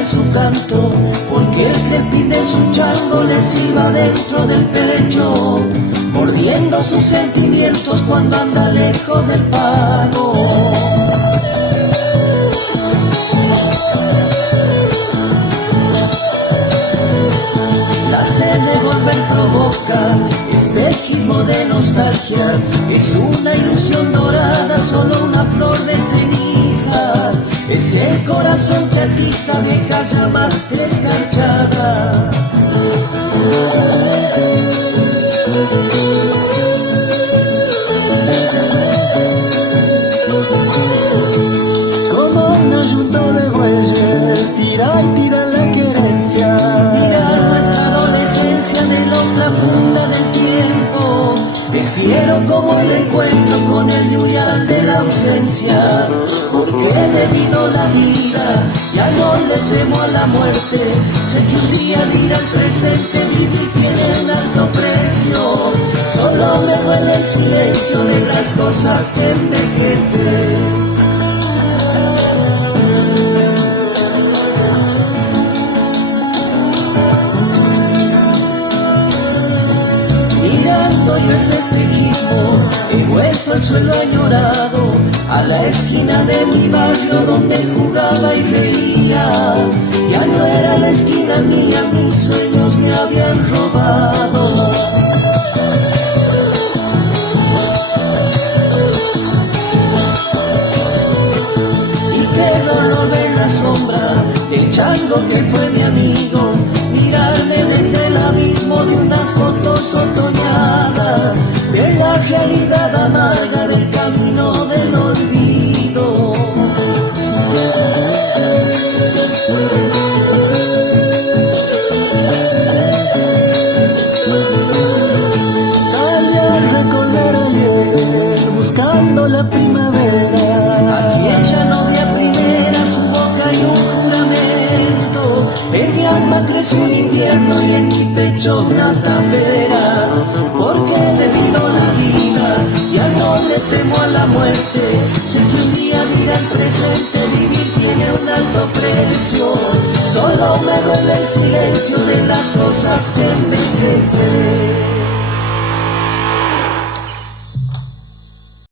en su canto, porque el crepín de su chango les iba dentro del pecho, mordiendo sus sentimientos cuando anda lejos del pago. La sed de volver provoca espejismo de nostalgias, es una ilusión dorada, solo una flor de cenizas, es el corazón que atiza viejas llamas escarchadas. Como un ayunto de bueyes, tira y tira la querencia, mirar nuestra adolescencia de la otra punta del tiempo. Es fiero como el encuentro con el yuyal de la ausencia, porque le vino la vida, ya no le temo a la muerte. Sé que un día dirá el presente, vivir tiene un alto precio, solo me duele el silencio de las cosas que envejecen. Mirando yo ese espejismo, he vuelto al suelo añorado, a la esquina de mi barrio donde jugaba y reía. Ya no era la esquina mía, mis sueños me habían robado. Y qué dolor ver la sombra del chango que fue mi amigo, mirarme desde el abismo de unas fotos otoñadas, ver la realidad amarga del camino del olvido. Salí a recordar ayeres buscando la primavera, aquella novia primera, su boca y un juramento. En mi alma creció un invierno y en mi pecho una tapera, porque le vino la vida, ya no le temo a la muerte. Sé que un día dirá el presente, vivir tiene un alto precio, solo me duele el silencio de las cosas que envejecen.